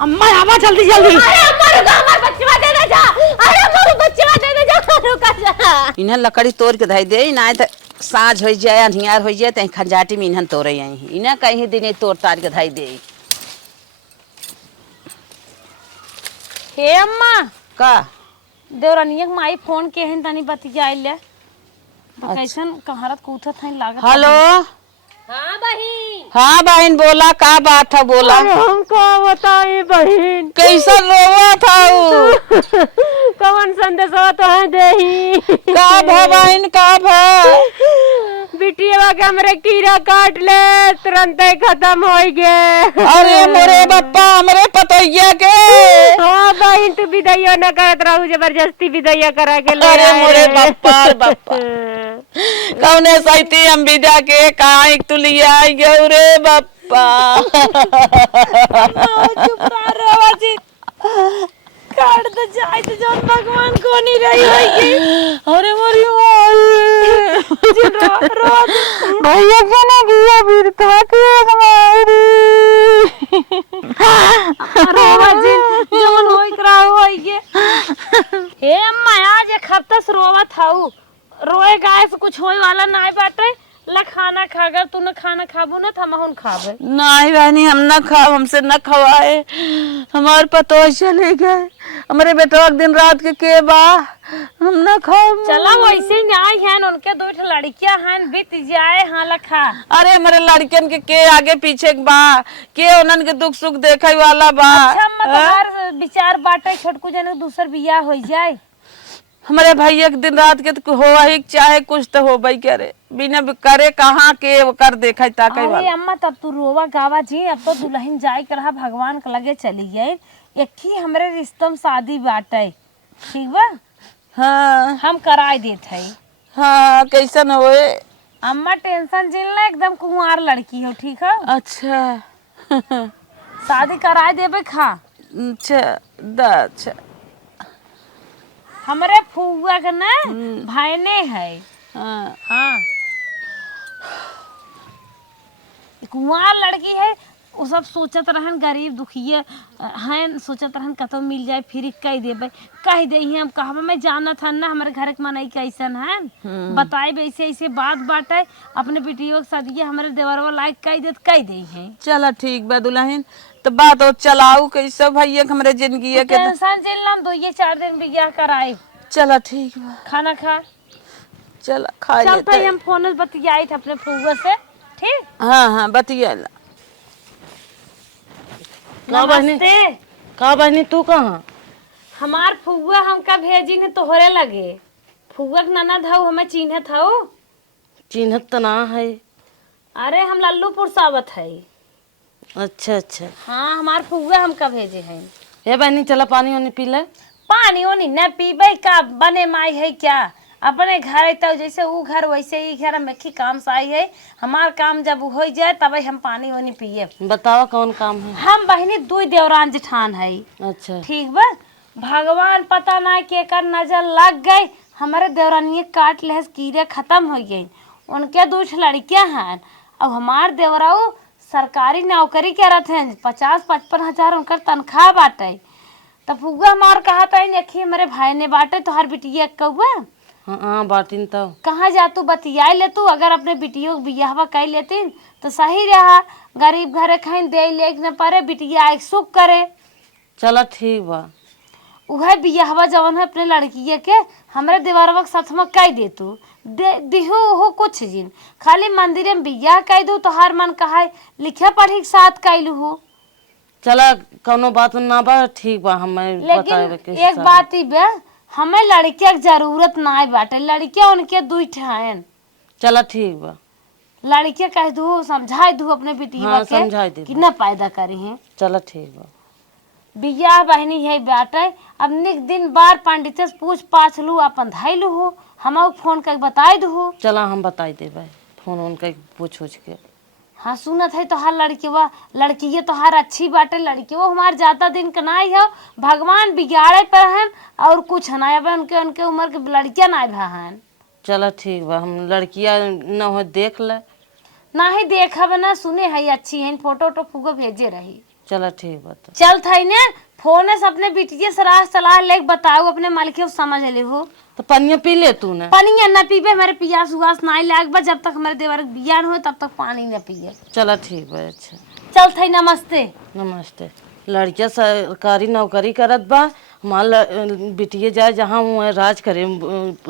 अम्मा आवा जल्दी जल्दी। अरे अम्मा रुको, हमार बच्चवा दे दे जा। अरे अम्मा बच्चवा दे दे जा, रुका जा। इन्हन लकड़ी तोड़ के धई दे ना त साँझ हो जाए अंधियार हो जाए त खंजाटी में इन्हन तोड़े आई इन्हें कहीं दिन तोड़ तार के धई दे। हे अम्मा का देवरानिया के माई फोन के हन तनी बतियाइले कैसन कहारत कूथत है लागत। हेलो। हां बहिन। हाँ बहन बोला का बात है बोला। हमको बताइए बहन कैसा रोवा था वो? कौन संदेशवा तो है देही का भा बहन का भा? बिटिया के हमरे कीड़ा काट ले तुरंत ही खत्म हो गए। अरे मोरे बप्पा हमरे पतैया के। हाँ बहन तू विदैया न करत रहू जबरदस्ती विदैया करा के ले अरे आए मोरे रे। बप्पा कौने सैती हम विदा के काहे तू लिया गयो रे बप्पा। चुप रह रोवा जी। काट तो जाए तो जौन भगवान को नहीं रही होगी। अरे मोरी रोवा जी। भैया के ना दिया फिर तो हमारी रोवा जी जौन होई करा होई। हे अम्मा आज एक हफ्ता से रोवा थाऊ। रोए गाय से कुछ होए वाला नाय बाटे। ला खाना खागर तू न खाना खाबू न त हमहुन खाबे। नहीं बहनी हम न खाओ हमसे न खवाए हमार पतो चले गए हमारे बेटवा दिन रात के बा हम न खाओ। चला वैसे न्याय है उनके दो लड़कियां हैं बीत जाए हाँ लखा। अरे हमारे लड़कियन के आगे पीछे के बा के उनन के दुख सुख देखे वाला बा। अच्छा मतलब विचार बाटे छोटकू जने दूसर बियाह हो जाए। हमारे भैया के दिन रात के तो हो ही चाहे कुछ तो हो भाई करे बिना करे कहाँ के कर देखा ताके अरे वाला। अम्मा तब तू रोवा गावा जी अब तो दुल्हन जाए कर रहा भगवान के लगे चली गई। एक ही हमरे रिश्तम शादी बाटे ठीक बा। हाँ हम कराए देत है। हाँ कैसन होए? अम्मा टेंशन जिल ना एकदम कुंवार लड़की हो ठीक है। अच्छा शादी कराए देबे खा। अच्छा अच्छा हमरे फुआ के ना भाईने है। हाँ हाँ कुंवार लड़की है वो सब सोचत रहन गरीब दुखिए हैं सोचत रहन कतो मिल जाए फिर कह देबे कह दे हम कहबे मैं जाना था ना हमारे घर के मनई कैसन है बताए ऐसे ऐसे बात बाटे अपने बेटियों के सदिए हमारे देवरवा लायक कह देत कह दे हैं। चला ठीक बा दुल्हन तो बात और चलाऊ कैसे भैया के हमरे जिंदगी के टेंशन जिलम 2-4 दिन बियाह कराए। चला ठीक बा खाना खा चला खा चलते लेते। हम फोन बतियाई थे अपने फुआ से ठीक। हाँ हाँ बतिया ला। नमस्ते। का बहनी तू कहाँ? हमार फुआ हमका भेजी ने तोहरे लगे। फुआ के ननद हऊ हमें चिन्हत हऊ। चिन्हत तो ना है। अरे हम लल्लूपुर सावत है। अच्छा अच्छा। हाँ हमार फुआ हमका भेजे हैं। हे बहनी चला पानी वानी पी ले। पानी ओनी न पीबे का बने माई है क्या अपने घर है तो जैसे वो घर वैसे ही घर में की काम से आई है। हमार काम जब हो जाए तब हम पानी वानी पिए। बतावा कौन काम है? हम बहनी 2 देवरान जेठान है अच्छा ठीक बा। भगवान पता ना के कर नजर लग गई हमारे देवरानी काट ले कीड़े खत्म हो गई। उनके 2 लड़कियां हैं अब हमार देवराऊ सरकारी नौकरी करत हैं 50-55 हजार उनकर तनख्वाह बाटे। तो फुआ हमार कहा था यखी हमारे भाई ने बाटे तो हर बिटिया कौआ हाँ बाटिन तो कहाँ जा तू बतियाई ले तू अगर अपने बिटियों को बियाहवा कर लेतीन तो सही रहा। गरीब घरे कहीं दे ले न पड़े बिटिया एक सुख करे। चला ठीक बा। उहे बियाहवा जवन है अपने लड़किया के हमरे दीवारवा के साथ में कह दे तू दे दिहू हो कुछ दिन खाली मंदिर में बियाह कह दू तो हर मन कहा लिखे पढ़ी के साथ कैलू हो। चला कौनो बात ना बा ठीक बा हमें बतावे लेकिन एक बात ही बे हमें लड़किया के जरूरत ना बाटे लड़किया उनके 2 ठहन। चला ठीक बा। लड़किया कह दू समझाई दू अपने बेटी हाँ, समझाई दे। कि न पैदा करी है। चला ठीक बा। बियाह बहनी है बाटे अब निक दिन बार पंडित से पूछ पाछ लू अपन धैलू हो हम फोन करके बताई दू। चला हम बताई देबे फोन उनके पूछ के। हाँ सुनत है तो हर लड़की तो हर अच्छी बाटे लड़की वो हमारे ज्यादा दिन का नाई है भगवान बिगाड़े पर हैं और कुछ ना उनके उनके उम्र के लड़कियां ना भान। चला ठीक बा हम लड़कियां न हो देख ले ना ही देखब ना सुने है अच्छी है फोटो फूको भेजे रही। चला ठीक बात। चल थई ने फोन से अपने बिटिया से राह सलाह ले बताओ अपने मालिक समझ ले हो। तो पनिया पी ले तू ने। पानी न पीबे हमारे पियास उगास नहीं लाग बा, जब तक हमारे देवर बियान हो तब तक पानी न पिए। चला ठीक बा। अच्छा चल थई नमस्ते। नमस्ते। लड़किया सरकारी नौकरी करत बा, हमार बिटिया जाए जहाँ वहाँ राज करे,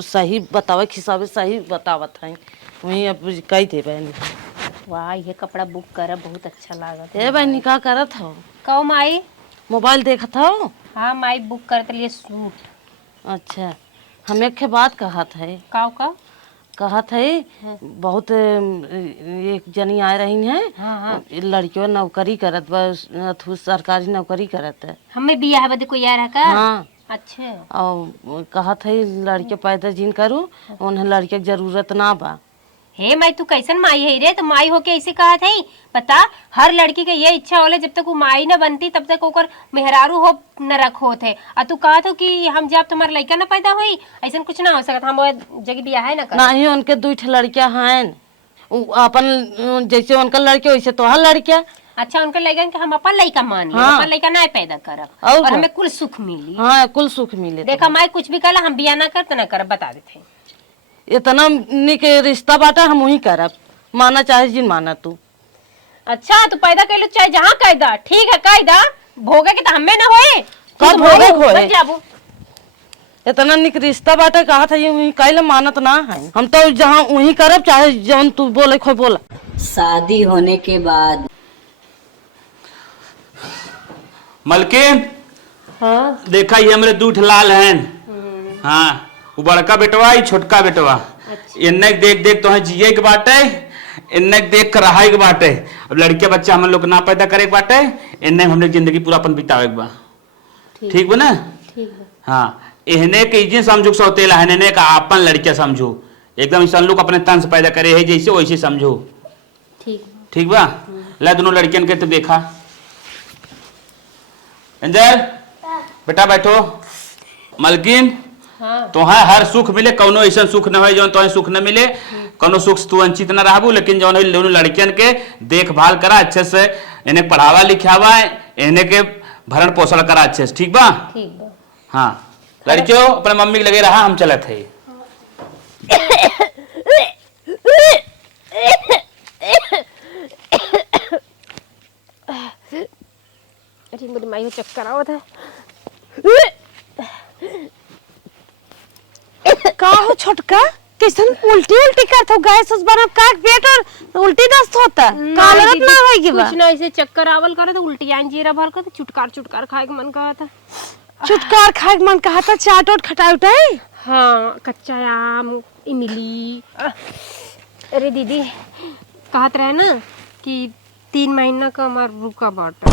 सही बतावे खिसाबे सही बतावत है वहीं अब कही दे बहनी। वाह ये कपड़ा बुक कर बहुत अच्छा लागत ए बहनी का करत हो? कहो माई। मोबाइल देखत हो? हाँ माई बुक करते लिए सूट। अच्छा हम एक बात कहत है। का कहत है बहुत एक जनी आ रही है। हाँ। लड़कियों नौकरी करत बस, सरकारी नौकरी करत है। हमें बियाह बदे कोई यार है का? हाँ। अच्छा। और कहत है लड़के पैदा जिन करूँ, उन्हें लड़के की जरूरत ना बा। हे माई तू कैसन माई है रे? तो माई होके ऐसे कहा था पता, हर लड़की के ये इच्छा होले जब तक वो माई न बनती तब तक ओकर मेहरारू हो न रखो थे। और तू कहा तो कि हम जब तुम्हारा लड़का न पैदा हुई ऐसा कुछ ना हो सकता, हम जगह बियाह है ना कर। नहीं उनके 2 लड़कियां हैं, अपन जैसे उनका लड़के वैसे तो लड़किया। अच्छा उनके लड़का के हम अपन लड़का मान हाँ। अपन लड़का ना पैदा करब और और हमें कुल सुख मिली। हाँ कुल सुख मिले। देखा माई कुछ भी कहला हम बियाह ना कर तो ना करब, बता देते। इतना निक रिश्ता बाटा हम वही करब, माना चाहे जिन माना तू। अच्छा तू पैदा कर लो चाहे जहाँ कायदा, ठीक है कायदा भोगे के तो हमें ना होए। कब भोगे होए? बन जाबू। इतना निक रिश्ता बाटा कहा था ये वही कहले मानत ना है। हम तो जहाँ वही करब चाहे जौन तू बोले खोई बोला। शादी होने के बाद मलकिन हाँ देखा ये हमरे 2 लाल हैं। हाँ वो बड़का बेटवा ये छोटका बेटवा। इन्ने देख देख तो है जिये के बाटे, इन्ने देख कर रहा के बाटे। अब लड़के बच्चा हम लोग ना पैदा करे के बाटे, इन्ने हमने जिंदगी पूरा अपन बितावे के बा। ठीक बा ना? ठीक है। हाँ इन्हें के इजे समझो सौतेला है, इन्हें का अपन लड़किया समझो एकदम इन लोग अपने तन से पैदा करे है जैसे वैसे समझो। ठीक ठीक बा? ला दोनों लड़कियन के तो देखा। अंजल बेटा बैठो। मलकिन हाँ। तोहां हर सुख मिले, कौनो ऐसा सुख न हो जो तोहें सुख न मिले, कौनो सुख तू वंचित न रहबू। लेकिन जो दोनों लड़कियन के देखभाल करा अच्छे से, इन्हें पढ़ावा लिखावा, इन्हें के भरण पोषण करा अच्छे से। ठीक बा? ठीक बा। हाँ लड़कियों अपने मम्मी के लगे रहा, हम चलत है। अरे मेरी माई को चक्कर आवत है। का हो छोटका कैसन उल्टी उल्टी करत हो? गैस उस बना का पेट और उल्टी दस्त होता कालरत ना होई बा? कुछ ना ऐसे चक्कर आवल करे तो उल्टी आइन जीरा भर कर चुटकार खाए के मन कहा था। चुटकार खाए के मन कहा था? चाट ओट खटाई उठाई? हाँ कच्चा आम इमली। अरे दीदी कहत रहे ना कि 3 महीना का हमार रुका बाटा।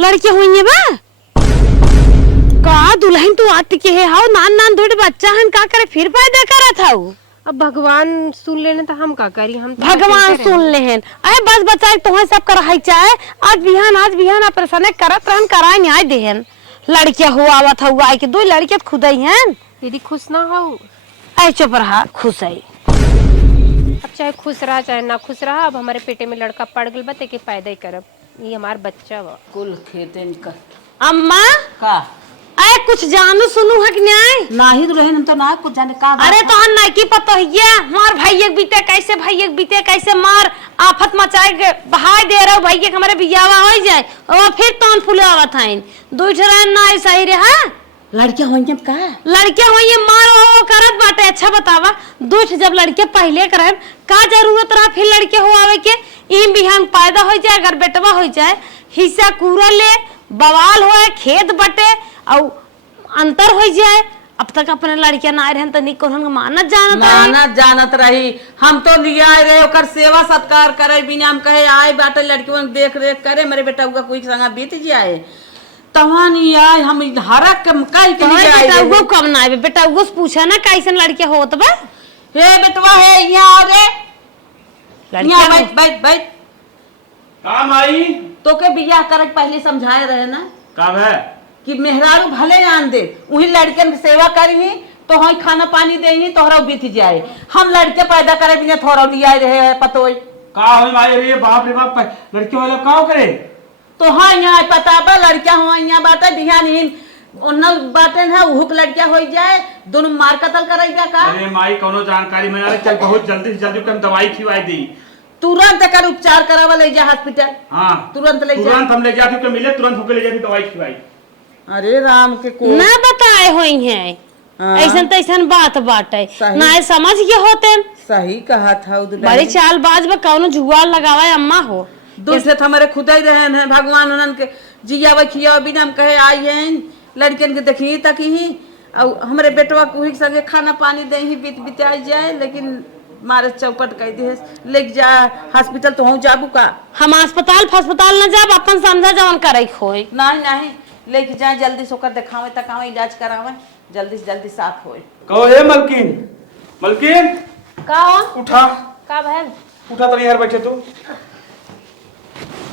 लड़के हुई बा का दुल्हन तू आती के है हाउ नान नान दो बच्चा हन का करे फिर पैदा करत हाउ? अब भगवान सुन लेने तो हम का करी? हम तो भगवान सुन लेहन अरे बस बच्चा तोहे सब कर हाई चाहे आज बिहान ऑपरेशन करत रहन कराए न्याय देहन। लड़किया हो आवत हुआ आई के 2 लड़किया खुद ही हैं। दीदी खुश ना हो? ऐ चुप रहा खुश है। अब चाहे खुश रहा चाहे ना खुश रहा, अब हमारे पेटे में लड़का पड़ गल बते के पैदा ही करब, ये हमार बच्चा बा। कुल खेते का अम्मा का अरे कुछ जानू सुनू है कि न्याय? नाही दुल्हन हम तो ना कुछ जाने का। अरे तो हम नहीं की पता है मार भाई बीते कैसे मार आफत मचाए के बहाय दे रहा भाई के हमारे बियावा हो जाए और फिर तौन फूले आवत हैं 2 ठहरान ना सही रे। हाँ लड़कियां होंगे का? लड़कियां होइए मार वो करत बाटे। अच्छा बतावा 2 जब लड़के पहले करे का जरूरत रहा फिर लड़के हो आवे के? ई बिहान पैदा हो जाए अगर बेटवा हो जाए हिस्सा कूरा ले बवाल होए खेत बटे और अंतर हो जाए। अब तक अपने लड़कियां ना रहन त निक कोन मानत जानत रही। हम तो लिया रहे ओकर सेवा सत्कार करे बिना हम कहे आए बाटे लड़कियों देख रेख करे मेरे बेटा का कोई संगा बीत जाए तवा नहीं आए हम हरक कई के लिए आए। बेटा वो कम ना आए बेटा वो पूछा ना कैसन लड़के होत बा? हे बेटवा है यहां रे लड़कियां बैठ बैठ बैठ। काम आई तो के बियाह करे पहले समझाए रहे ना काम है कि मेहरारू भले जान दे वही लड़कन की सेवा करी तो हम खाना पानी देही तोहरा बीत जाए। हम लड़के पैदा करे बिना थोड़ा लिया रहे पतोई का हो माई रे बाप रे बाप लड़के वाला का करे तो हाँ यहाँ पता बा लड़किया हुआ यहाँ बाटे ध्यानहीन उन्ना बाटे है उहुक लड़किया हो जाए दोनों मार कतल करेगा का। अरे माई कोनो जानकारी में चल बहुत जल्दी से जल्दी हम दवाई खिलाई दी, तुरंत कर उपचार करावा ले जा हॉस्पिटल। हाँ तुरंत ले जा, तुरंत हम ले जाते के मिले तुरंत होके ले जाती दवाई खिलाई। अरे राम के को ना बताए हुई हैं ऐसा तैसन बात बाटे ना समझ के होते। सही कहा था बड़ी चालबाज बा कौनो जुआ लगावा अम्मा हो। दूसरे तो हमारे खुदा ही रहे हैं भगवान उन्हन के जियावा खियावा बिना हम कहे आई हैं लड़कियन के देखी तक ही और हमारे बेटवा को संगे खाना पानी दे ही बीत बिता जाए, लेकिन मारे चौपट कह दे ले जा हॉस्पिटल तो हूँ जाबू का। हम अस्पताल न जाब अपन समझा जवन करे खोई। नहीं नहीं लेके जाए जल्दी से होकर दिखावे तकावे इलाज करावे जल्दी से जल्दी साफ होए। कहो हे मलकिन, मलकिन का उठा का भैन उठा तो यार बैठे तू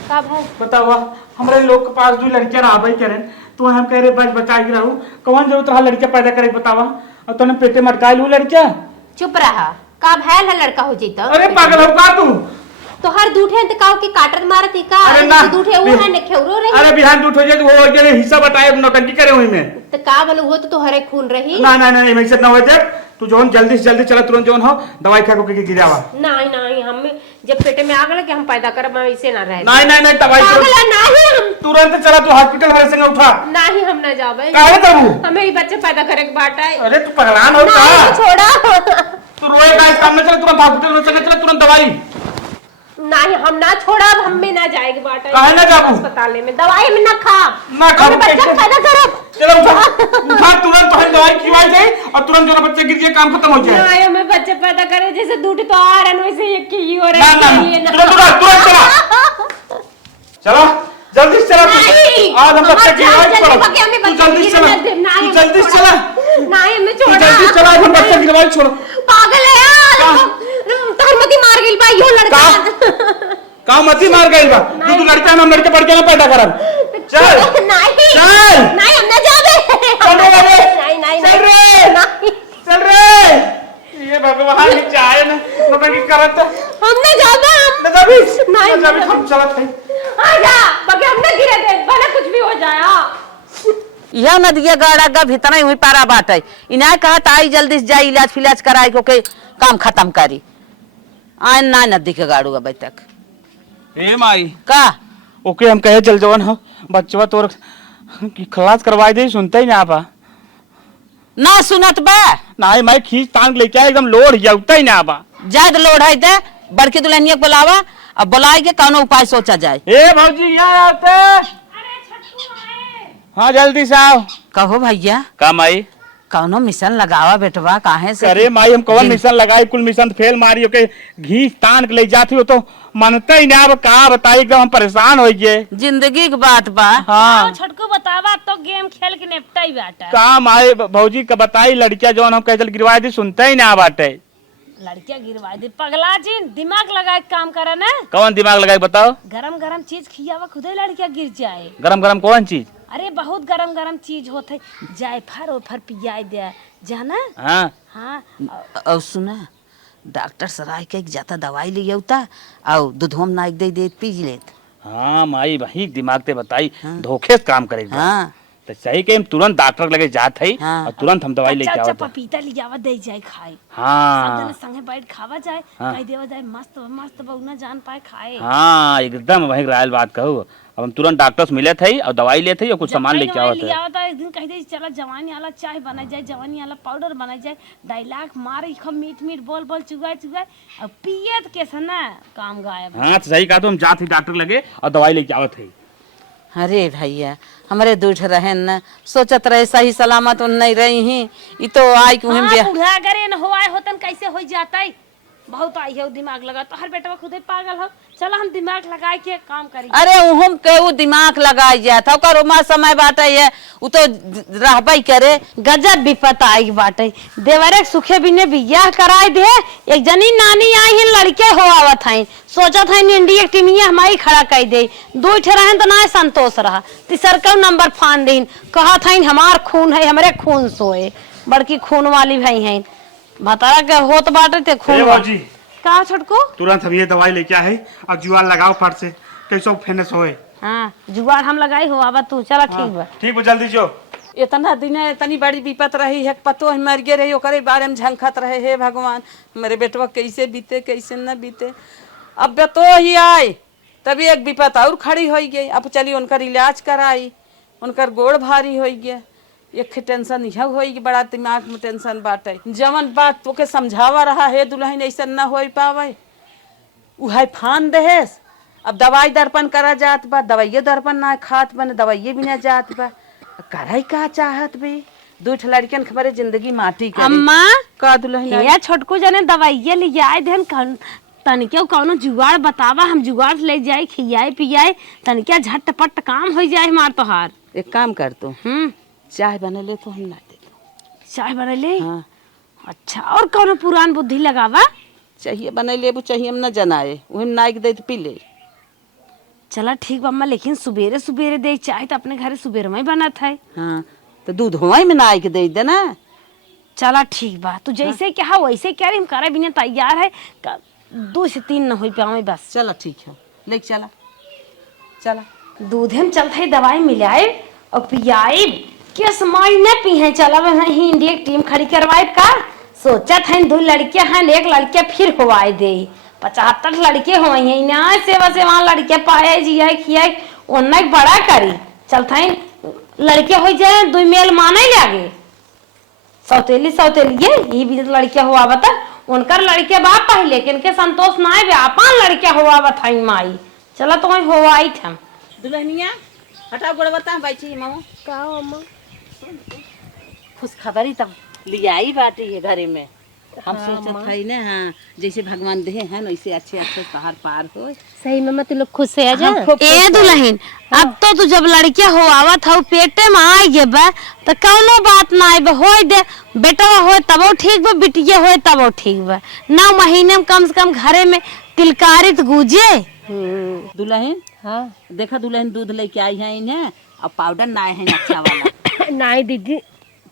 का भैन बतावा हमारे लोग के पास दो लड़कियां रहा करें तो हम कह रहे बच बचा के रहू कौन जरूरत रहा लड़कियां पैदा करे बतावा और तूने पेटे मटकाई लू लड़कियां। चुप रहा का भैल है लड़का हो जीता। अरे पागल हो का तू तो हर दूठे त काऊ की काटर मारत ही का। अरे ना दूठे वो है ने खेवरो रही। अरे बिहान दूठ हो जाए तो हो गए हिस्सा बताए नौटंकी करे हुई में तो का बोलो वो तो हरे खून रही। ना ना नहीं वैसे ना हो जाए तू जोन जल्दी से जल्दी चला तुरंत जोन हो दवाई खा के गिरावा। नहीं नहीं हम जब पेटे में आग लगे हम पैदा करब मैं ऐसे ना रहे। नहीं नहीं नहीं दवाई नहीं हम तुरंत चला तू हॉस्पिटल हमारे संग उठा। नहीं हम ना जाबे काहे तबू हमें ही बच्चे पैदा करे के बाट है। अरे तू पगलान हो का छोड़ा तू रोएगा इस काम में चल तुरंत हॉस्पिटल में चल तुरंत दवाई। नहीं हम ना छोड़ा हम में ना जाएगी बाट है। काहे ना जाबू अस्पताल में दवाई में ना खा ना खा बच्चा पैदा करब। चलो उठा उठा तुरंत तो दवाई खिलाई जाए और तुरंत जो बच्चे गिर जाए काम खत्म हो जाए। नहीं हमें बच्चे पैदा करे जैसे दूध तो आ रहा है वैसे एक ही हो रहा ना है। ना तुरंत चला चलो जल्दी से चला आज हम बच्चे की दवाई छोड़ो तू जल्दी चला तू जल्दी चला नहीं मैं छोड़ा जल्दी चला हम बच्चे की दवाई छोड़ो। पागल है यार तोहर मती मार गेल बा यो लड़का का मती मार गई बा तू लड़का हम लड़के पड़ के ना पैदा करब। चल नहीं चल नहीं हम ना जाबे चल रे नहीं नहीं चल रे चल रे ये भगवान की चाहे ना नौटंकी करत हम ना जाबे हम ना भी नहीं ना भी हम चलत है आजा बगे हम ना गिरे दे भले कुछ भी हो जाए। यह नदिया गाड़ा का भीतर हुई पारा बाटे इन्हें कहा आई जल्दी से जाई इलाज फिलाज कराई के काम खत्म करी आए ना नदी के गाड़ू अभी तक। ए माई का ओके हम कहे जल जवान हो बच्चवा तोर खलास करवाई दे सुनते ही ना आपा ना सुनत बा नहीं मैं खींच तांग लेके आया एकदम लोड जाता ही ना आपा जायद लोड है ते बड़की दुल्हनिया बुलावा अब बुलाई के कौनो उपाय सोचा जाए। ए भौजी यहाँ आते हाँ जल्दी से आओ। कहो भैया का माई कौनो मिशन लगावा बेटवा काहे से अरे माई हम कौन मिशन लगाई कुल मिशन फेल मारी ओके घी तान के ले जाती हो तो मानते ही ना अब कहा बताई एकदम हम परेशान हो गए जिंदगी की बात बा। हाँ छोटको बतावा तो गेम खेल के निपटाई बाटा का माई भौजी का बताई लड़किया जो हम कहे चल गिरवा दी सुनते ही ना बाटे लड़कियां गिरवा दे पगला जी दिमाग लगा के काम करे ना। कौन दिमाग लगाई बताओ। गरम गरम चीज खियावा खुदे लड़कियां गिर जाए। गरम गरम कौन चीज अरे बहुत गरम गरम चीज होते जायफल ओफर पियाई दे जाना। हाँ हाँ और सुना डॉक्टर सराय के जाता दवाई ले औता और दूधोम नाक दे दे पी लेत। हाँ माई वही दिमाग ते बताई धोखे से काम करेगा। हाँ तो सही के हम तुरंत डॉक्टर लगे जात है हाँ। और तुरंत हम दवाई लेके अच्छा आवत है। पपीता लियावा दे जाए खाए। हाँ संगे बैठ खावा जाए हाँ। कह देवा जाए मस्त मस्त बहुना जान पाए खाए। हाँ एकदम वही रायल बात कहू अब हम तुरंत डॉक्टर से मिले थे और दवाई लेते और कुछ सामान लेके आवत है। लियावा था एक दिन कह दे चला जवानी वाला चाय बनाई जाए जवानी वाला पाउडर बनाई जाए डायलॉग मारे खम मीठ मीठ बोल बोल चुगाए चुगाए अब पिए तो कैसे ना काम गायब। हाँ तो सही कहा तो हम जात ही डॉक्टर लगे और दवाई लेके आवत है। अरे भैया हमारे दूठ रहे न सोचत रहे सही सलामत उन नहीं रही ही ये तो आई कि हाँ, बूढ़ा करे न होए होतन कैसे हो जाता है बहुत आई है दिमाग लगा तो हर बेटा खुदे पागल हो चलो हम दिमाग लगाए के काम करी। अरे उहम के वो दिमाग लगाई जाता ओकर उमा समय बाटे है वो तो रहबई करे। गजब विपत आई बाटे देवरे सुखे बिने बियाह कराए दे एक जनी नानी आई है लड़के हो आवत है सोचत है इंडिया टीमिया हमारी खड़ा कर दे दो ठे रहे तो ना संतोष रहा तीसर का नंबर फान दे कहा था हमार खून है हमारे खून सोए बड़की खून वाली भाई है भतारा के होत बाटे ते खून का छोटको तुरंत हम ये दवाई लेके आए और जुआल लगाओ फट से कैसे फेनस होए। हाँ जुगाड़ हम लगाई हो आवा तू चला ठीक बा। ठीक बा जल्दी जो। इतना दिन इतनी बड़ी विपत रही है पतो है मर गए रही ओकरे बारे में झंखत रहे हे भगवान मेरे बेटवा कैसे बीते कैसे न बीते। अब तो ही आए तभी एक विपत और खड़ी हो गई। अब चली उनका इलाज कराई उनकर गोड़ भारी हो गया। एक टेंशन यह हो बड़ा दिमाग में टेंशन बाटे जवन बात तो के समझावा रहा है दुल्हन ऐसा न हो पावे उहाई फान दहेस। अब दवाई दर्पण करा जात बा दवाइये दर्पण ना खात बा दवाइये भी ना जात बा कराई का चाहत बे। दो लड़कियन हमारे जिंदगी माटी के अम्मा का दुल्हन या छोटकू जने दवाइये ले आए देन तनिके कौनो जुगाड़ बतावा हम जुगाड़ ले जाए खियाए पियाए तनिके झटपट काम हो जाए हमार तोहार। एक काम कर तू चाय बना ले तो हम ना दे दो। चाय बना ले हाँ अच्छा और कौनो पुरान बुद्धि लगावा चाहिए बना ले चाहिए हम न जनाए वही नाइक दे तो पी ले। चला ठीक बा अम्मा लेकिन सुबेरे सुबेरे दे चाय तो अपने घरे सुबेरे में बनत है। हाँ तो दूध हुआ में नाइक दे देना। चला ठीक बा तू जैसे क्या वैसे क्या हम करे बिना तैयार है 2 से 3 न हो पावे बस। चलो ठीक है ले चला चला दूध हम चलते दवाई मिलाए और पियाए के समय न पीहे चला वही इंडिया टीम खड़ी करवाए का सोचा था 2 लड़के हैं एक लड़के फिर हुआए दे 75 लड़के हुए हैं ना सेवा सेवा लड़के पाए जिया खियाए उन्ना बड़ा करी चलता लड़के हो जाए 2 मेल माने लागे सौतेली सौतेलिए ये भी लड़के हुआ बता उनकर लड़के बाप पहले कि इनके संतोष ना है अपन लड़के हुआ बताई माई चला तो हुआ आई था दुल्हनिया हटाओ गोड़वता बैठी मामू का अम्मा खुश खबरी तब ले आई बाटे ये घरे में हम सोचत है ना। हाँ जैसे भगवान दे हैं वैसे अच्छे अच्छे पहाड़ पार हो सही में मत लोग खुश है जा। ए दुल्हन अब तो तू जब लड़किया हो आवत हो पेटे में आ गए बा तो कौनो बात ना आए होय दे बेटा हो तबो ठीक बा बिटिया हो तबो ठीक बा 9 महीने में कम से कम घरे में तिलकारित गूंजे। दुल्हन हाँ देखा दुल्हन दूध लेके आई है इन्हें और पाउडर ना है अच्छा वाला नहीं दीदी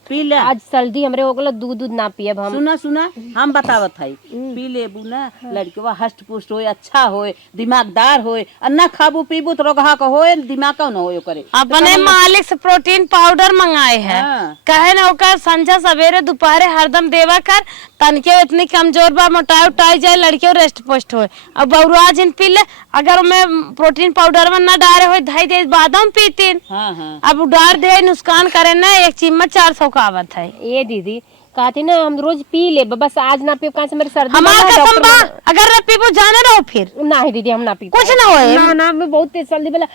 पी ले। आज सर्दी हमरे हो गलो दूध ना पियब हम। सुना सुना हम बतावत है पी लेबू ना लड़कवा हष्ट पुष्ट होए अच्छा होए दिमागदार होए और ना खाबू पीबू तो रोगहा का होए दिमाग का न होए करे। अपने मालिक से प्रोटीन पाउडर मंगाए है कहे ना ओकर संझा सवेरे दोपहरे हरदम देवा कर तनके इतनी कमजोर बा मोटाई उठाई जाए लड़के रेस्ट पोस्ट होए अब बउरा जिन पी ले अगर मैं प्रोटीन पाउडर में ना डारे हो ढाई दे बादाम पीतीन। हाँ हाँ अब डार दे नुकसान करे ना 1 चम्मच 400 का आवत है। ये दीदी कहती ना हम रोज पी ले बस आज ना पी कहाँ से मेरी सर्दी हमारा कसम बा अगर ना पीबो जाने रहो फिर नहीं दीदी हम ना पी कुछ ना होए ना ना मैं बहुत तेज सर्दी बेला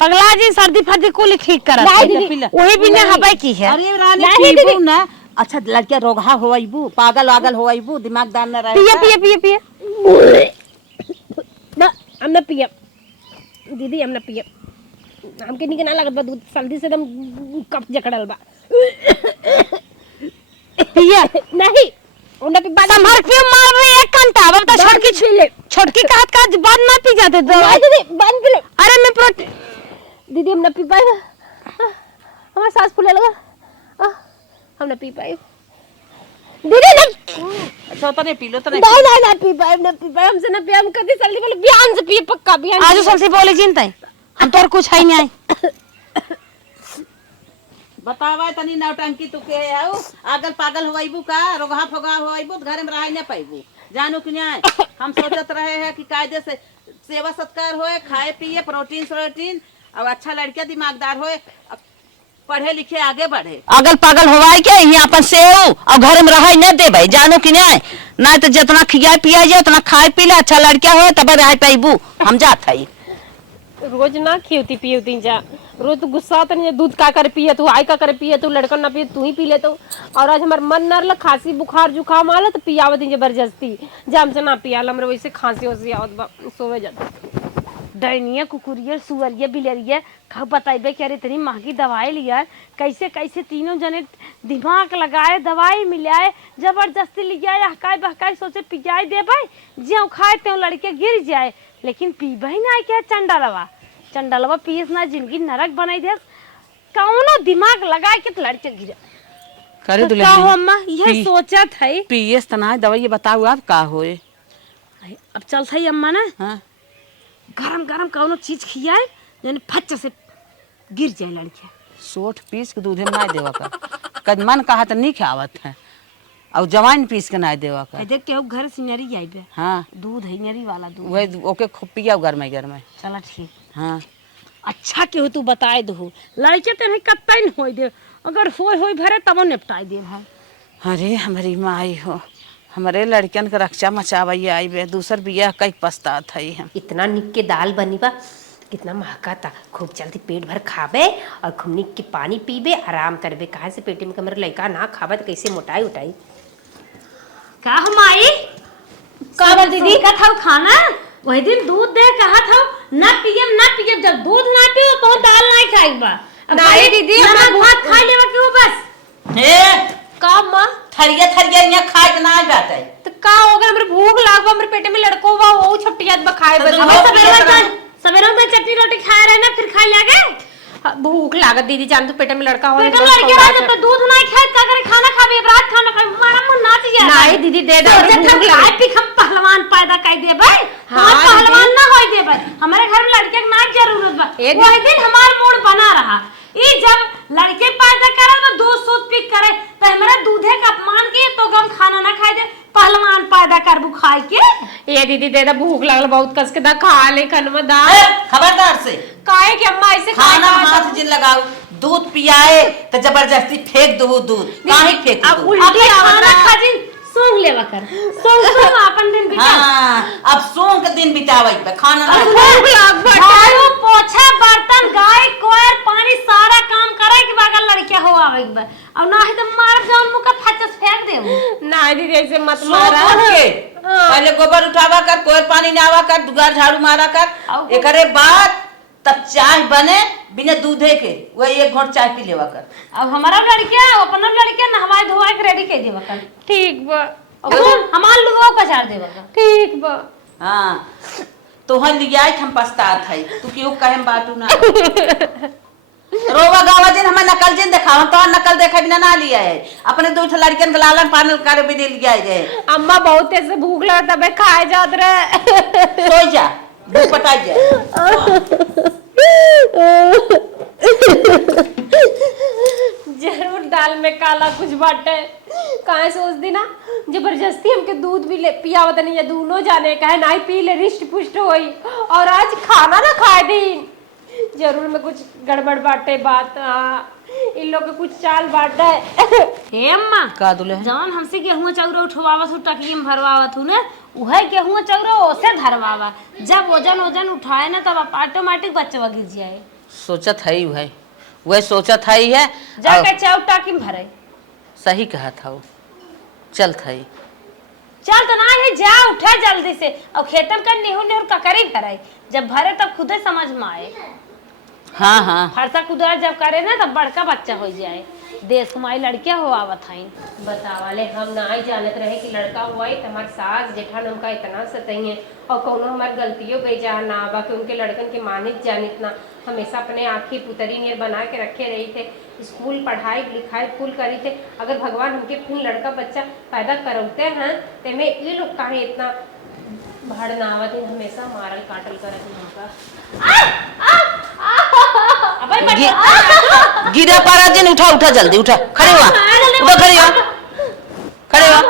पगला जी सर्दी फर्दी कुल ठीक करा वही भी ना हवा की है। अरे रानी पीबू ना अच्छा लड़किया रोगहा होइबू पागल वागल होइबू दिमागदार न रहे पिए पिए पिए पिए ना हम ना पिए दीदी हम ना पिए हमके निके ना लागत बा दूध सर्दी से एकदम कफ जकड़ल बा पिए नहीं उन्ना पे बाद संभर पिए मार रही 1 घंटा अब तो छोटकी का हाथ का बाद ना पी जाते दो दीदी बंद कर लो। अरे मैं प्रोटीन दीदी हम ना पी पाए हमारा सांस फूले लगा हम ना पी पाए दीदी ना अच्छा तो नहीं पी लो तो नहीं ना पी पाए हमसे ना पी हम कभी सर्दी बोले बयान से पिए पक्का बयान आज सबसे बोले चिंता है हम तो और कुछ है नहीं आए बतावा तनी नौटंकी तू के आओ आगल पागल होइबू का रोगहा फोगा होइबू तो घरे में रह ना पाइबू जानू कि नहीं। हम सोचत रहे हैं कि कायदे से सेवा सत्कार होए खाए पिए प्रोटीन श्रोटीन और अच्छा लड़किया दिमागदार होए पढ़े लिखे आगे बढ़े। अगल पागल होवाई के यहाँ अपन से और घर में रह न दे भाई जानू कि नहीं ना तो जितना खिया पिया जाए उतना खाए पी ले अच्छा लड़किया हो तब रह पाइबू हम जात है रोज ना खियोती पियोती जा रोज तो गुस्सा तो नहीं दूध का कर पिए तू आई का कर पिए तू लड़का ना पिए तू ही पी ले तो और आज हमार मन न रहा खांसी बुखार जुकाम आला तो पियावत जबरदस्ती जब से ना पियाल हमरे वैसे खांसी वसी आवत बा सोवे जाता डैनिया कुकुरिया सुअरिया बिलरिया कब बताइबे कि अरे इतनी महंगी दवाई लिया कैसे कैसे तीनों जने दिमाग लगाए दवाई मिलाए जबरदस्ती लिया हकाई बहकाई सोचे पिजाई दे भाई ज्यों खाए त्यों लड़के गिर जाए लेकिन पीबे ही ना क्या चंडलवा पीस ना जिंदगी नरक बनाई दे कौनो दिमाग लगाए के तो लड़के गिरे करे तो का हो अम्मा यह सोचत है पीएस तना दवाई बताओ आप का होए अब चल सही अम्मा ना हाँ गरम गरम कौनो चीज खियाए यानी फच से गिर जाए लड़के। सोठ पीस के दूधे में ना देवा कर कद मन कहा तो नहीं खावत है और जवाइन पीस के ना देवा कर। देख के घर से नरी आई बे। हाँ दूध है नरी वाला दूध। वही ओके खूब पिया घर में। चला ठीक। हाँ अच्छा के हो तू बताए दो लड़के तो नहीं कत्ता ही होई दे अगर होई भरे तब निपटाई दे भाई। अरे हमारी माई हो हमारे लड़कियन के रक्षा मचावई आई बे दूसर बिया कई पछतात है हम। इतना निक के दाल बनी बा कितना महका था। खूब जल्दी पेट भर खाबे और खूब निक के पानी पीबे आराम करबे। कहाँ से पेट में कमर लड़का ना खाबे तो कैसे मोटाई उठाई। का हम आई का दीदी का था खाना वही दिन दूध दे कहा था ना पियम जब दूध ना पियो तो दाल नहीं खाई बा। नहीं दीदी नमक भात खा लेवा क्यों बस। हे का माँ थरिया यहाँ खाए के ना जाते तो का हो गया हमरे भूख लाग बा हमरे पेट में लड़को बा वो छपटियात बा खाए बा। सवेरे में चटनी रोटी खाए रहे ना फिर खा लेगे। भूख लागत दीदी जान तो पेट में लड़का हो पेट में लड़के रहे जब तक दूध नहीं खाए का करे खाना खाबे रात खाना खाए हमारा मन नाच जाए। नहीं दीदी दे दो भूख खाए पी हम पहलवान पैदा कर दे भाई। हाँ, हम पहलवान ना होई दे भाई हमारे घर में लड़के के ना जरूरत बा। वही दिन हमार मूड बना रहा ई जब लड़के पैदा करे तो दूध सूध पी करे तो हमारा दूधे का अपमान के तो हम खाना ना खाए दे पहलवान पैदा करबू खाए के। ये दीदी दे दो भूख लागल बहुत कस के दा खा ले कनमा दा। खबरदार से काहे के अम्मा ऐसे खाना हाथ जिन लगाओ दूध पियाए तो जबरदस्ती फेंक दो दूध काहे फेंक अब दो। उल्टी खाना आवत खा जिन सूंघ लेवा कर सूंघ अपन दिन बिता। हाँ अब सोम के दिन बितावई पे खाना ना भूख लाग बा। झाड़ू पोछा बर्तन गाय कोयर पानी सारा काम करे के बगल लड़के हो आवे के बा और ना ही तो मार जौन मुंह का फचस फेंक देऊ। नहीं दीदी ऐसे मत सो मारा। उठ के पहले गोबर उठावा कर कोई पानी नावा कर दुगार झाड़ू मारा कर एकरे बाद तब चाय बने बिना दूधे के वही एक घोट चाय पी लेवा कर। अब हमारा लड़के अपना लड़के नहवाए धोवाए के रेडी कर देवा कर। ठीक बा और हमार लोगों का चार देवा कर। ठीक बा। हाँ तो हम लिया हम पछतात है तू क्यों कहे बाटू ना रोवा गावा जिन हमें नकल जिन दिखावा तो नकल देखे बिना ना लिया है अपने दो लड़कियन के लालन पालन करे भी लिया है। अम्मा बहुत ऐसे भूख लगा तबे खाए जात रहे। सो जा भूख पटा जा। जरूर दाल में काला कुछ बाटे। काहे सोच दी ना जबरदस्ती हमके दूध भी ले पियावत नहीं या दोनों जाने कहे नहीं पी ले रिष्ट पुष्ट होई और आज खाना ना खाए दी। जरूर में कुछ गड़बड़ बाटे बात। इन लोग के कुछ चाल बाटे। हे अम्मा का दुले जवन हमसे गेहूं चौरा उठवावत हूं टकिए में भरवावत हूं ना उहे गेहूं चौरा ओसे धरवावा जब वजन उठाए ना तब ऑटोमेटिक बच्चा गिर जाए। सोचत है वह सोचत है जाके चाउ टाकी में भरे। सही कहा था वो चल था चल तो ना है जा उठा जल्दी से और खेतन का नेहू ककरी भराई जब भरे तब खुदे समझ में आए। हाँ हाँ फरसा कुदार जब करे ना तब बड़का बच्चा हो जाए। देश कुमारी लड़कियां हो आवत हई बतावाले हम ना ही जानत रहे कि लड़का हुआ है हमारे सास जेठान हमका इतना सतही है और कौनो हमार गलतियों बेजा ना बा कि उनके लड़कन के मानित जानित ना हमेशा अपने आँखी पुतरी नियर बना के रखे रही थे। स्कूल पढ़ाई लिखाई फुल करी थे। अगर भगवान हमके फिर लड़का बच्चा पैदा करौते हैं तो मैं ये लोग काहे इतना भड़नावत है हमेशा मारल काटल करत हमका। गिरा पारा जिन उठा जल्दी उठा खड़े हुआ खड़े हुआ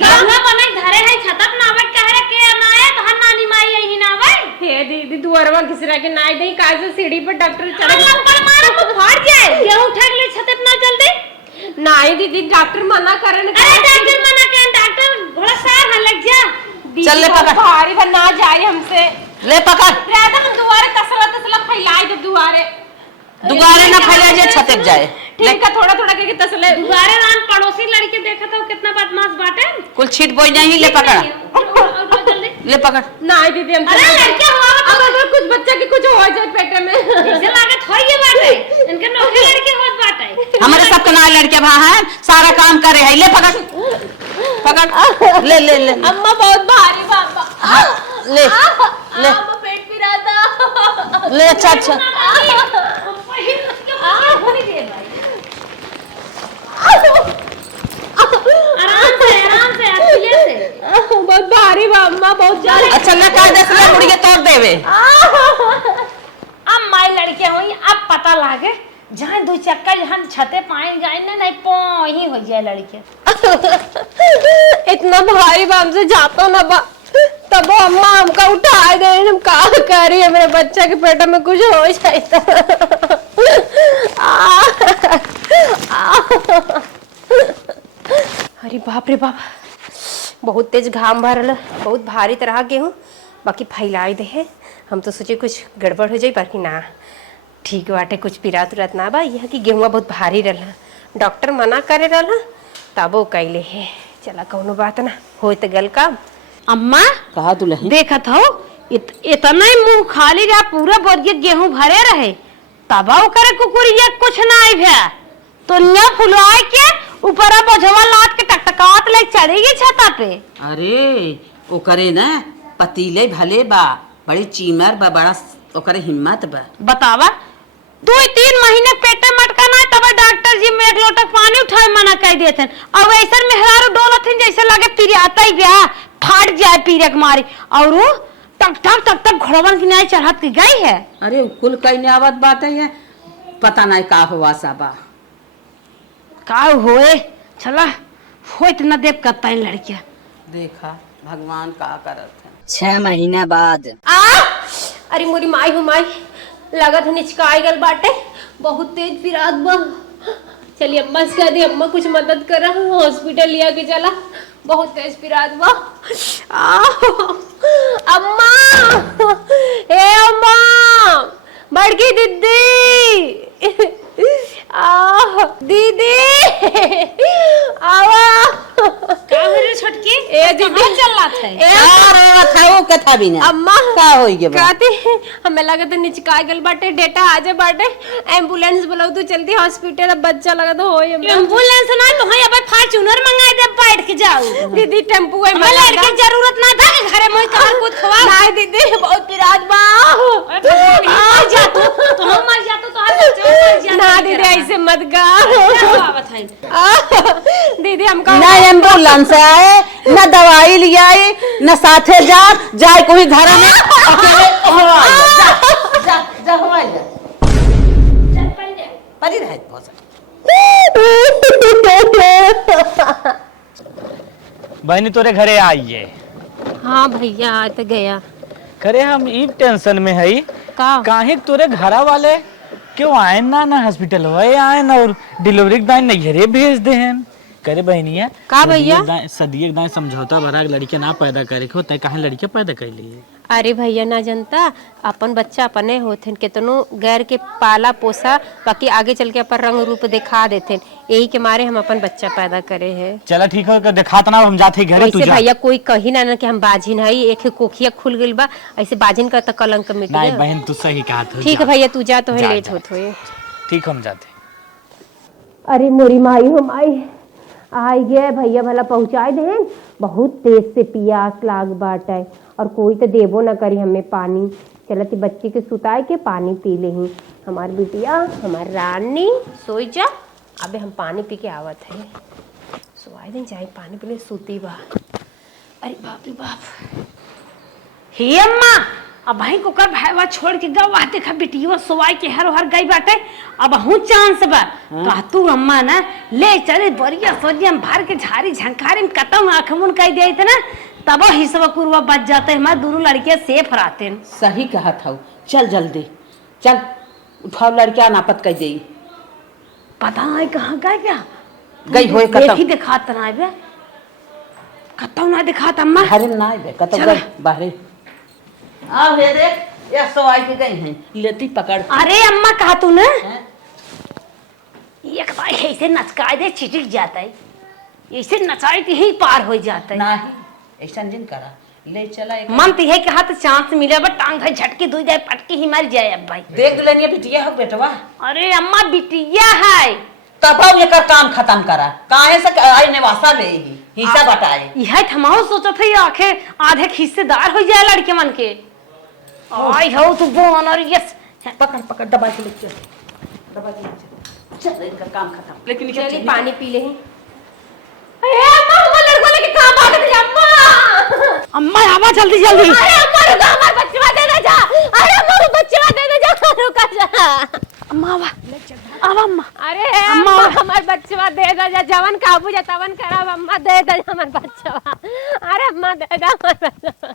गाना बने घरे है छतप ना आवे कहरे के ना आए तो नानी माई यही ना आवे। हे दीदी दुआरवा घिसरा के नाई दई काहे सीढ़ी पर डॉक्टर चढ़ लंकड़ मारो तो फाड़ जाए गेहूं उठा के ले छतप ना जल्दी। नाई दीदी डॉक्टर मना करे न। अरे डॉक्टर मना के डॉक्टर घोड़ा सार है लग जा। चल ले पकड़ भारी बना जाए हमसे ले पकड़ रात में दुआरे तसला फैलाए दे दुआरे ना फैला जाए छतक जाए। ठीक है थोड़ा थोड़ा करके तसले दुआरे रान पड़ोसी लड़के देखा था कितना बदमाश बाटे। कुल छीट बोई नहीं ले पकड़ जल्दी ले पकड़ नहीं दीदी हम अरे लड़के हुआ अगर कुछ बच्चा के कुछ हो जाए पेट में जैसे लागत होई ये बाटे इनके नौकरी लड़के होत बाटे। हमारे सब कनाल लड़के भा हैं सारा काम करे है ले पकड़ ले ले ले अम्मा बहुत भारी बाबा ले ले अम्मा पेट भी रहा था ले अच्छा आराम से अच्छे से बहुत भारी बा अम्मा, बहुत ज्यादा। अच्छा ना कर दे ले मुड़िए तोड़ देवे। अब माई लड़के हुई अब पता लागे जहाँ दो चक्का जहाँ छते पाए जाए ना नहीं पो ही हो जाए लड़के। इतना भारी बा हमसे जाता ना बा, तब अम्मा हमका उठा दे। हम का करी है, मेरे बच्चा के पेट में कुछ हो जाए तो। अरे बाप रे बाप, बहुत तेज घाम भरल, बहुत भारी तरह के हूँ, बाकी फैलाए दे है। हम तो सोचे कुछ गड़बड़ हो जाए, पर कि ना ठीक बाटे, कुछ पिरात उरात ना बा। यह कि गेहुआ बहुत भारी रहला, डॉक्टर मना करे रहला तब वो कैले है। चला कौनो बात ना हो तो गल काम। अम्मा कहा दुल्हन देखत हो इतना ही मुंह खाली रहा, पूरा बोरिया गेहूं भरे रहे, तब करे कुकुरिया कुछ ना आई भया तो निया फुलवाए के ऊपर बोझवा लाद के टकटकात ले चढ़ेगी छता पे। अरे ओकरे ना पतीले भले बा, बड़ी चीमर बा, बड़ा ओकरे हिम्मत बा। बतावा 2-3 महीने पेटे मटका ना तब डॉक्टर जी में 1 लोटा पानी उठाए मना कर देते। अब ऐसा मेहरारू डोलत जैसे लगे पिरियाता ही गया फाट जाए पीरक मारी, और वो टक टक टक टक घोड़वन की नहीं चढ़त की गई है। अरे कुल कहीं आवत बात है, पता नहीं का हुआ साबा का होए चला हो इतना देव करता है लड़कियां। देखा भगवान का करत है। 6 महीना बाद अरे मोरी माई हो माई, लागत है निचकाई गल बाटे, बहुत तेज पिरात बा। चलिए अम्मा से कह दी, अम्मा कुछ मदद करा, हॉस्पिटल लिया के चला, बहुत तेज पिरात बा। अम्मा, ए अम्मा, बड़की दीदी, दीदी आवा। का हो रे छोटकी? ए दीदी चलत है। अरे बताओ कथा भी ना अम्मा का होई गे बा? कहती हमें लगा तो निचका गल बाटे, डेटा आजे बाटे, एम्बुलेंस बुलाओ तू जल्दी हॉस्पिटल, अब बच्चा लगा तो होई। एम्बुलेंस ना तो है, अब फॉर्च्यूनर मंगाए दे बैठ के जाओ। दीदी टेम्पू है, हमें लड़की जरूरत ना था कि घरे में कहां कुछ खवा। नहीं दीदी बहुत पिरात बा। मर जा तो हम मर जा तो हर बच्चा मर जा ना दीदी ऐसे मत गा। दीदी हमका ना एम्बुलेंस आए, ना दवाई ले आए, ना साथे जाए कोई घर में अकेले हवाई जा जा जा हवाई जा चल पड़ी रहे बहुत। बहनी तोरे घरे आई है। हाँ भैया आ तो गया। करे हम ई टेंशन में है का काहे तोरे घरा वाले क्यों आए ना हॉस्पिटल हुए आए ना और डिलीवरी दाई नैहरे भेज दे हैं। करे बहनिया का भैया सदिए दाई समझौता भरा लड़के ना पैदा करे के होता है, काहे लड़के पैदा कर लिए। अरे भैया ना जनता, अपन बच्चा अपने होते कितनो गैर के पाला पोसा, बाकी आगे चल के अपन रंग रूप दिखा देते, यही के मारे हम अपन बच्चा पैदा करे हैं। चला ठीक है, दिखात ना हम जाते घरे। तू जा भैया कोई कही ना कि हम बाजिन है, एक कोखिया खुल गइल बा, ऐसे बाजिन का तो कलंक मिट नहीं गया। बहन तू सही कहा था। ठीक है भैया तू जा, तो है लेट जा। होत होए। ठीक हम जाते। अरे मोरी माई हो माई, आई गए भैया भला पहुंचाए दे, बहुत तेज से पियास लाग बाटे, और कोई तो देबो ना करी हमें पानी। चलती बच्चे के सुताए के पानी पी ले ही। हमार बिटिया, हमार रानी सोई जा, अबे हम पानी पी के आवत है। सोआई दिन जाए पानी पी ले, सूती बा। अरे बाप रे बाप। हे अम्मा, अब भाई को कर भाईवा छोड़ के गवा देखा बिटिया सोवाई के हर गई बाटे, अब हूँ चांस बा। कहा तू अम्मा ना ले चले बरिया सोजिया भर के झारी झंकारी में कतम आँख मुन कह दिया था ना, तब हिस्सा कुरवा बच जाते, हमारे दोनों लड़कियां सेफ रहते। सही कहा था, चल जल्दी चल उठाओ, लड़कियां नापत कह दे। पता नहीं कहाँ गए क्या गई होए देख ही दिखाता ना बे, कतम ना दिखाता अम्मा। घरे में ना बे कतौ गई बाहरे। आओ ये देख, ये सोवाई के गई हैं, लेती पकड़। अरे अम्मा कहा तू ना एक बार ऐसे नचका दे छिटिक जाता है, ऐसे नचाई तो ही पार हो जाता है। नहीं ऐसा जिन करा, ले चला एक मन तो है कि हाथ चांस मिले, बट टांग है झटके दुई जाए पटके ही मर जाए। अब भाई देख दुल्हनिया बिटिया हो बेटवा। अरे अम्मा बिटिया है, तब ये कर काम खत्म करा, काहे से आई निवासा ले ही हिस्सा बटाए। यह थमाओ सोचा था ये आखिर आधे हिस्सेदार हो जाए लड़के मन के। आई हो तू बोन और यस पकड़ पकड़ दबा के ले चल, दबा के ले चल, चल इनका काम खत्म। लेकिन चलिए पानी पी ले। अरे अम्मा, हम लड़कों लेके कहां भागत है अम्मा? अम्मा आवा जल्दी जल्दी। अरे अम्मा रुको, हमार बच्चा दे दे जा। अरे अम्मा बच्चा दे दे जा, रुका जा। अम्मा आवा आवा अम्मा। अरे अम्मा हमार बच्चा दे दे जा, जवन काबू जा तवन करब, अम्मा दे दे हमार बच्चा। अरे अम्मा दे दे हमार बच्चा।